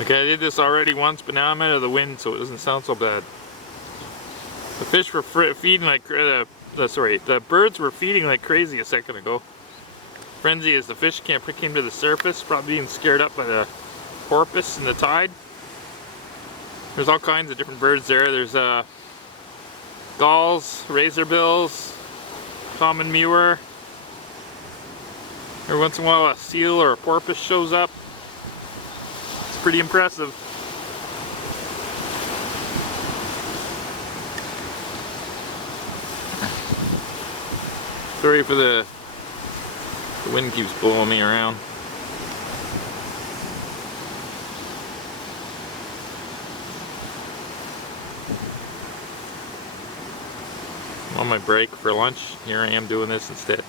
Okay, I did this already once, but now I'm out of the wind, so it doesn't sound so bad. The fish were feeding like, the birds were feeding like crazy a second ago. Frenzy as the fish came to the surface, probably being scared up by the porpoise and the tide. There's all kinds of different birds there. There's gulls, razorbills, common mewer. Every once in a while a seal or a porpoise shows up. It's pretty impressive. Sorry for the wind keeps blowing me around. I'm on my break for lunch. Here I am doing this instead.